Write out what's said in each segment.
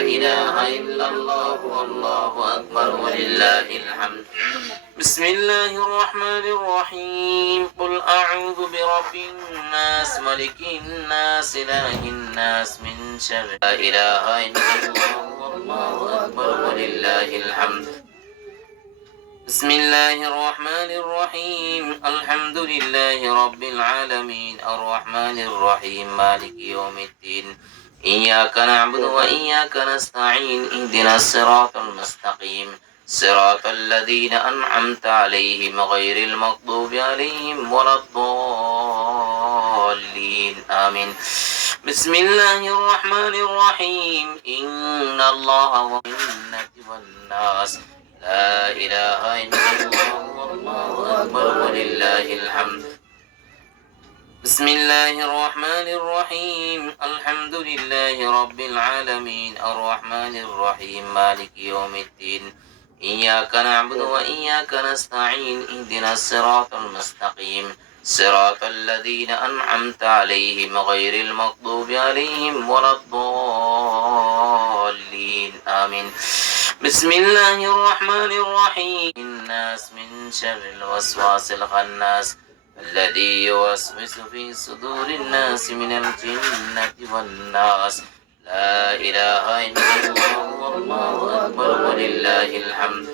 إله إلا الله والله أكبر ولله الحمد بسم الله الرحمن الرحيم قل أعوذ برب الناس ملك الناس إله الناس من شر لا إله إلا الله والله أكبر ولله الحمد بسم الله الرحمن الرحيم الحمد لله رب العالمين الرحمن الرحيم مالك يوم الدين إياك نعبد وإياك نستعين اهدنا الصراط المستقيم صراط الذين أنعمت عليهم غير المغضوب عليهم ولا الضالين آمين بسم الله الرحمن الرحيم إن الله والجنة والناس لا إله إلا الله والله أكبر ولله الحمد بسم الله الرحمن الرحيم الحمد لله رب العالمين الرحمن الرحيم مالك يوم الدين إياك نعبد وإياك نستعين اهدنا الصراط المستقيم صراط الذين أنعمت عليهم غير المغضوب عليهم ولا الضالين آمين بسم الله الرحمن الرحيم الناس من شر الوسواس الخناس الذي يوسوس في صدور الناس من الجنة والناس لا إله إلا الله والله أكبر ولله الحمد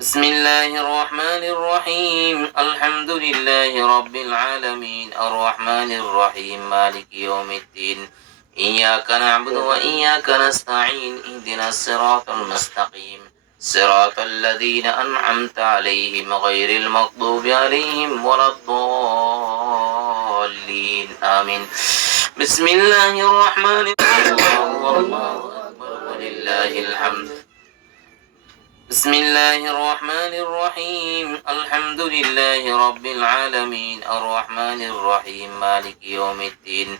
بسم الله الرحمن الرحيم الحمد لله رب العالمين الرحمن الرحيم مالك يوم الدين إياك نعبد وإياك نستعين اهدنا الصراط المستقيم صراط الذين أنعمت عليهم غير المغضوب عليهم ولا الضالين آمين بسم الله الرحمن الرحيم والله أكبر ولله الحمد بسم الله الرحمن الرحيم الحمد لله رب العالمين الرحمن الرحيم مالك يوم الدين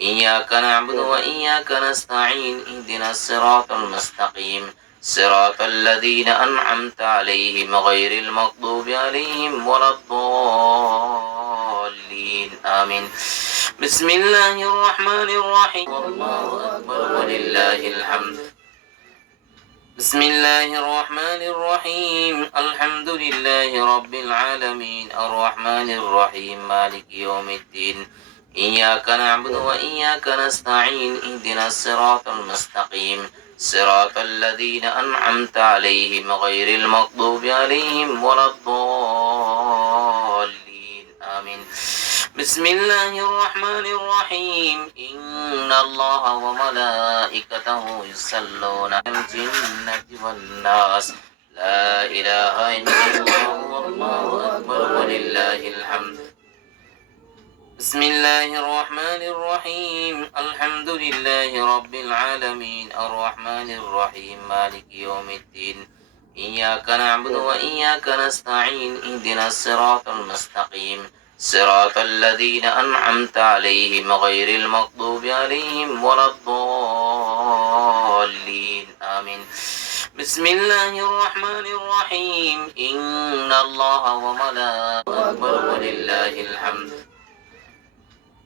إياك نعبد وإياك نستعين اهدنا الصراط المستقيم صراط الذين أنعمت عليهم غير المغضوب عليهم ولا الضالين آمين بسم الله الرحمن الرحيم والله أكبر ولله الحمد بسم الله الرحمن الرحيم الحمد لله رب العالمين الرحمن الرحيم مالك يوم الدين إياك نعبد وإياك نستعين اهدنا الصراط المستقيم صراط الذين أنعمت عليهم غير المغضوب عليهم ولا الضالين آمين بسم الله الرحمن الرحيم إن الله وملائكته يصلون على الجنة والناس لا إله إلا الله والله أكبر ولله الحمد بسم الله الرحمن الرحيم الحمد لله رب العالمين الرحمن الرحيم مالك يوم الدين إياك نعبد وإياك نستعين اهدنا الصراط المستقيم صراط الذين أنعمت عليهم غير المغضوب عليهم ولا الضالين آمين بسم الله الرحمن الرحيم إن الله وملائكته ولله الحمد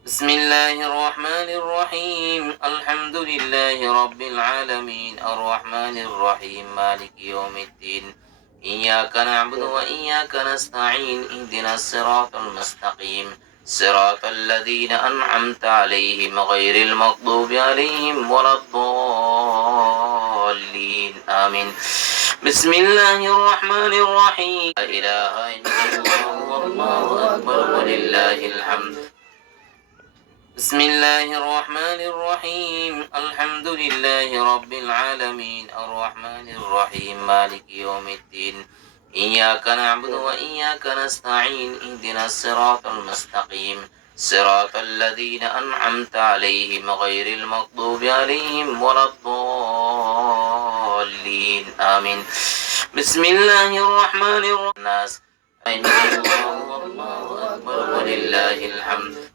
بسم الله الرحمن الرحيم الحمد لله رب العالمين الرحمن الرحيم مالك يوم الدين إياك نعبد وإياك نستعين اهدنا الصراط المستقيم صراط الذين أنعمت عليهم غير المغضوب عليهم ولا الضالين آمين بسم الله الرحمن الرحيم لا إله إلا الله والله أكبر ولله الحمد بسم الله الرحمن الرحيم الحمد لله رب العالمين الرحمن الرحيم مالك يوم الدين إياك نعبد وإياك نستعين اهدنا الصراط المستقيم صراط الذين أنعمت عليهم غير المغضوب عليهم ولا الضالين آمين بسم الله الرحمن الرحيم الناس الله أكبر ولله الحمد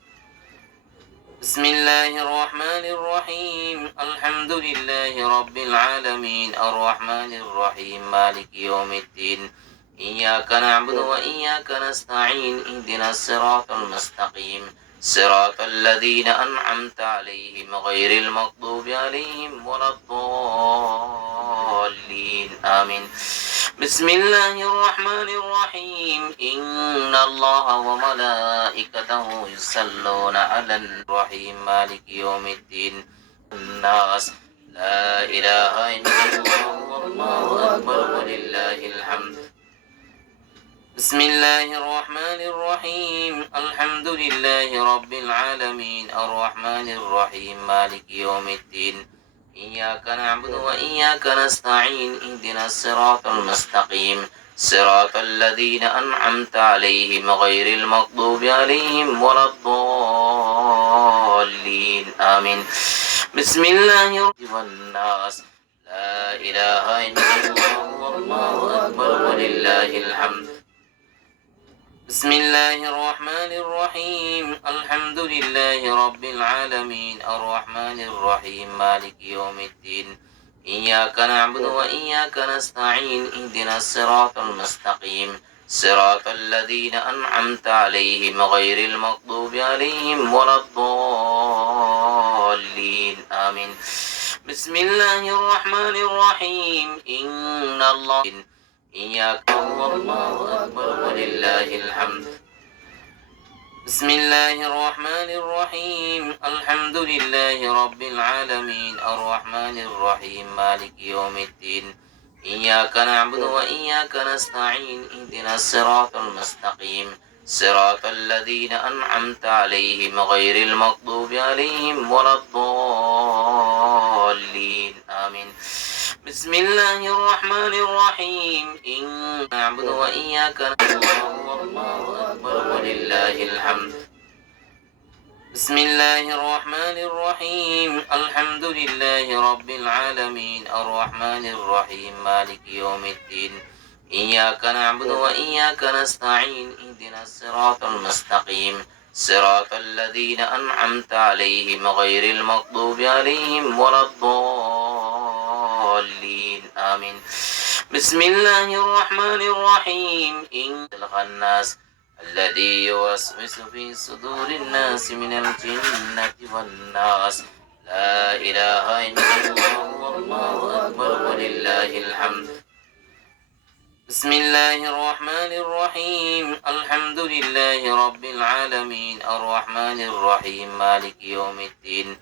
بسم الله الرحمن الرحيم الحمد لله رب العالمين الرحمن الرحيم مالك يوم الدين إياك نعبد وإياك نستعين اهدنا الصراط المستقيم صراط الذين أنعمت عليهم غير المغضوب عليهم ولا الضالين آمين بسم الله الرحمن الرحيم إن الله وملائكته يصلون على الرحيم مالك يوم الدين الناس لا إله إلا الله والله أكبر ولله الحمد بسم الله الرحمن الرحيم الحمد لله رب العالمين الرحمن الرحيم مالك يوم الدين إياك نعبد وإياك نستعين اهدنا الصراط المستقيم صراط الذين أنعمت عليهم غير المغضوب عليهم ولا الضالين آمين بسم الله والناس لا إله إلا الله والله أكبر ولله الحمد بسم الله الرحمن الرحيم الحمد لله رب العالمين الرحمن الرحيم مالك يوم الدين إياك نعبد وإياك نستعين اهدنا الصراط المستقيم صراط الذين أنعمت عليهم غير المغضوب عليهم ولا الضالين آمين بسم الله الرحمن الرحيم إن الله إياك والله أكبر ولله الحمد بسم الله الرحمن الرحيم الحمد لله رب العالمين الرحمن الرحيم مالك يوم الدين إياك نعبد وإياك نستعين اهدنا الصراط المستقيم صراط الذين أنعمت عليهم غير المغضوب عليهم ولا الضالين آمين بسم الله الرحمن الرحيم إن نعبد وإياك نستعين والله أكبر ولله الحمد بسم الله الرحمن الرحيم الحمد لله رب العالمين الرحمن الرحيم مالك يوم الدين إياك نعبد وإياك نستعين اهدنا الصراط المستقيم صراط الذين أنعمت عليهم غير المغضوب عليهم ولا الضالين آمين بسم الله الرحمن الرحيم إن الخناس الذي يوسوس في صدور الناس من الجنة والناس لا إله إلا الله والله أكبر ولله الحمد بسم الله الرحمن الرحيم الحمد لله رب العالمين الرحمن الرحيم مالك يوم الدين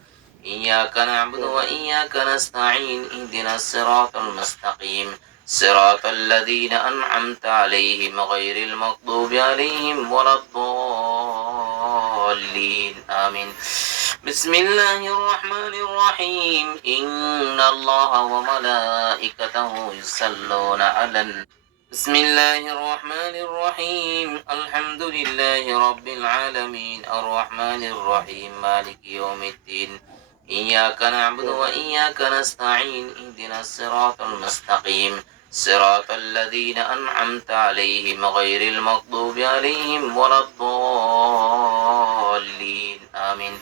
إياك نعبد وإياك نستعين اهدنا الصراط المستقيم صراط الذين أنعمت عليهم غير المغضوب عليهم ولا الضالين آمين بسم الله الرحمن الرحيم إن الله وملائكته يصلون على بسم الله الرحمن الرحيم الحمد لله رب العالمين الرحمن الرحيم مالك يوم الدين إياك نعبد وإياك نستعين اهدنا الصراط المستقيم صراط الذين أنعمت عليهم غير المغضوب عليهم ولا الضالين آمين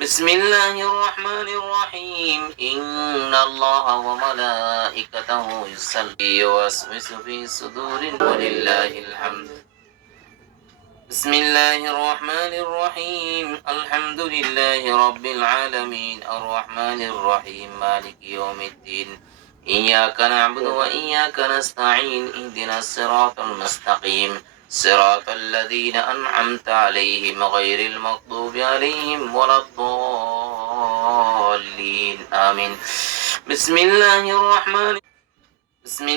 بسم الله الرحمن الرحيم إن الله وملائكته يصلون يوسوس في صدور ولله الحمد بسم الله الرحمن الرحيم الحمد لله رب العالمين الرحمن الرحيم مالك يوم الدين إياك نعبد وإياك نستعين اهدنا الصراط المستقيم صراط الذين أنعمت عليهم غير المغضوب عليهم ولا الضالين آمين بسم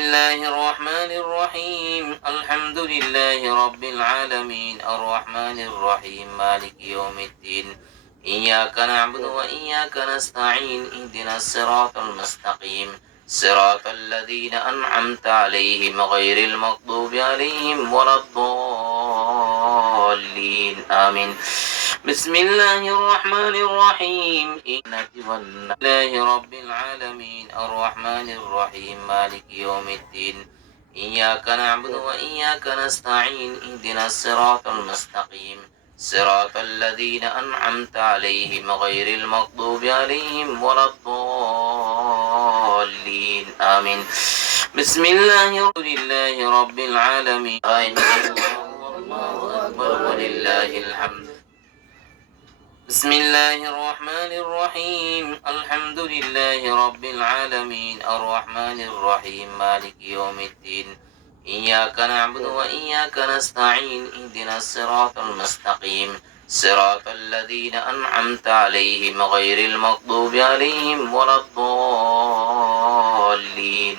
الله الرحمن الرحيم الحمد لله رب العالمين الرحمن الرحيم مالك يوم الدين إياك نعبد وإياك نستعين اهدنا الصراط المستقيم صراط الذين أنعمت عليهم غير المغضوب عليهم ولا الضالين آمين بسم الله الرحمن الرحيم إن الله رب العالمين الرحمن الرحيم مالك يوم الدين إياك نعبد وإياك نستعين اهدنا الصراط المستقيم صراط الذين أنعمت عليهم غير المغضوب عليهم ولا الضالين آمين بسم الله لله رب العالمين الله أكبر ولله الحمد بسم الله الرحمن الرحيم الحمد لله رب العالمين الرحمن الرحيم مالك يوم الدين إياك نعبد وإياك نستعين اهدنا الصراط المستقيم صراط الذين أنعمت عليهم غير المغضوب عليهم ولا الضالين